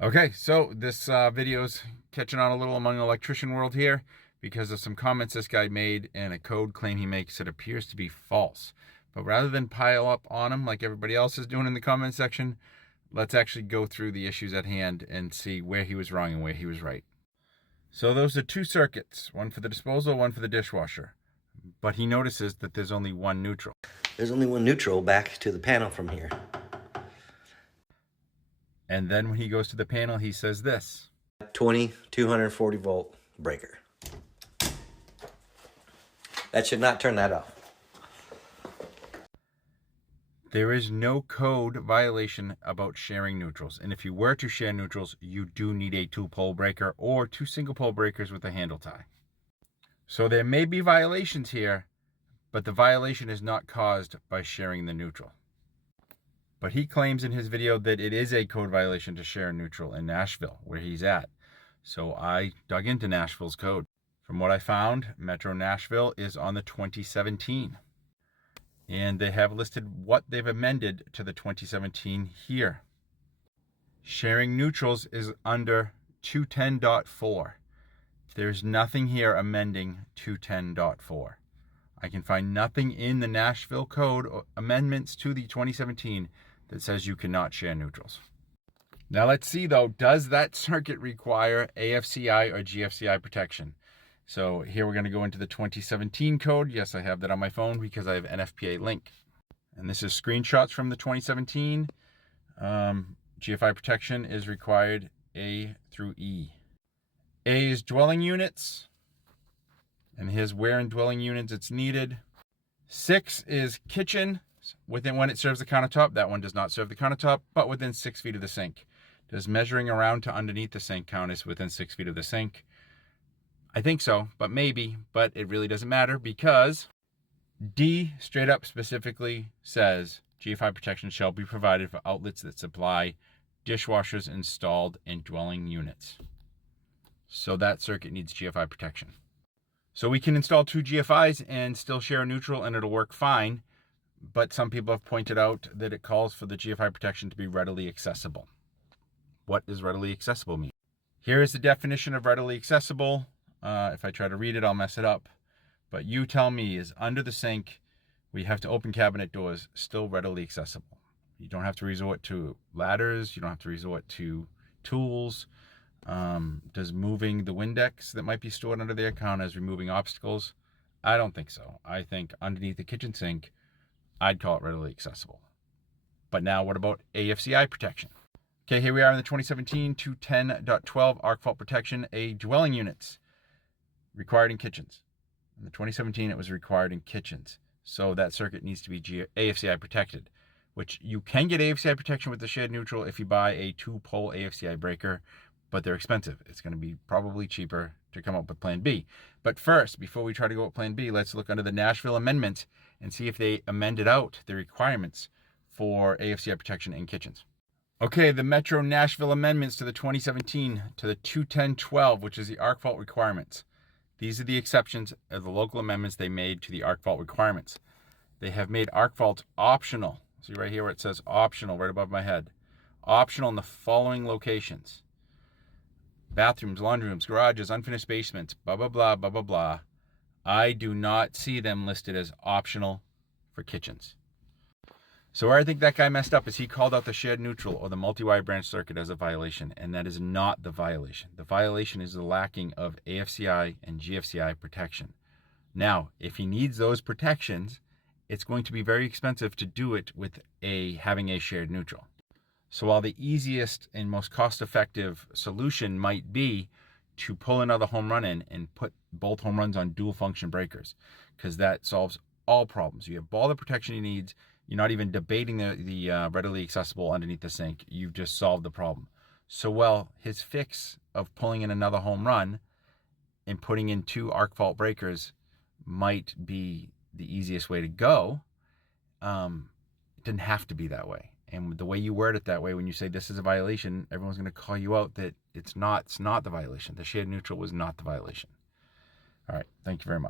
Okay, so this video's catching on a little among the electrician world here because of some comments this guy made and a code claim he makes that appears to be false. But rather than pile up on him like everybody else is doing in the comment section, let's actually go through the issues at hand and see where he was wrong and where he was right. So those are two circuits, one for the disposal, one for the dishwasher. But he notices that there's only one neutral. There's only one neutral back to the panel from here. And then when he goes to the panel, he says this. 240 volt breaker. That should not turn that off. There is no code violation about sharing neutrals. And if you were to share neutrals, you do need a 2-pole breaker or 2 single-pole breakers with a handle tie. So there may be violations here, but the violation is not caused by sharing the neutral. But he claims in his video that it is a code violation to share a neutral in Nashville, where he's at. So I dug into Nashville's code. From what I found, Metro Nashville is on the 2017. And they have listed what they've amended to the 2017 here. Sharing neutrals is under 210.4. There's nothing here amending 210.4. I can find nothing in the Nashville code or amendments to the 2017 that says you cannot share neutrals. Now let's see though, does that circuit require AFCI or GFCI protection? So here we're going to go into the 2017 code. Yes, I have that on my phone because I have NFPA link. And this is screenshots from the 2017. GFI protection is required A through E. A is dwelling units. And here's where in dwelling units it's needed. 6 is kitchen. Within when it serves the countertop, that one does not serve the countertop, but within 6 feet of the sink. Does measuring around to underneath the sink count as within 6 feet of the sink? I think so, but maybe, but it really doesn't matter because D straight up specifically says GFI protection shall be provided for outlets that supply dishwashers installed in dwelling units. So that circuit needs GFI protection. So we can install 2 GFIs and still share a neutral and it'll work fine. But some people have pointed out that it calls for the GFI protection to be readily accessible. What does readily accessible mean? Here is the definition of readily accessible. If I try to read it, I'll mess it up. But you tell me, is under the sink, we have to open cabinet doors, still readily accessible? You don't have to resort to ladders. You don't have to resort to tools. Does moving the Windex that might be stored under there count as removing obstacles? I don't think so. I think underneath the kitchen sink, I'd call it readily accessible. But now what about AFCI protection? Okay, here we are in the 2017 210.12 arc fault protection, A dwelling units required in kitchens. In the 2017, it was required in kitchens. So that circuit needs to be AFCI protected, which you can get AFCI protection with the shared neutral if you buy a 2-pole AFCI breaker, but they're expensive. It's going to be probably cheaper to come up with plan B. But first, before we try to go with plan B, let's look under the Nashville amendment and see if they amended out the requirements for AFCI protection in kitchens. Okay, the Metro Nashville amendments to the 2017 to the 210.12, which is the arc fault requirements. These are the exceptions of the local amendments they made to the arc fault requirements. They have made arc faults optional. See right here where it says optional, right above my head. Optional in the following locations: bathrooms, laundry rooms, garages, unfinished basements, blah, blah, blah, blah, blah, blah. I do not see them listed as optional for kitchens. So where I think that guy messed up is he called out the shared neutral or the multi-wire branch circuit as a violation, and that is not the violation. The violation is the lacking of AFCI and GFCI protection. Now, if he needs those protections, it's going to be very expensive to do it with having a shared neutral. So while the easiest and most cost-effective solution might be to pull another home run in and put both home runs on dual function breakers, because that solves all problems. You have all the protection you need. You're not even debating the readily accessible underneath the sink. You've just solved the problem. So well, his fix of pulling in another home run and putting in 2 arc fault breakers might be the easiest way to go. It didn't have to be that way. And the way you word it that way, when you say this is a violation, everyone's going to call you out that it's not the violation. The shared neutral was not the violation. All right. Thank you very much.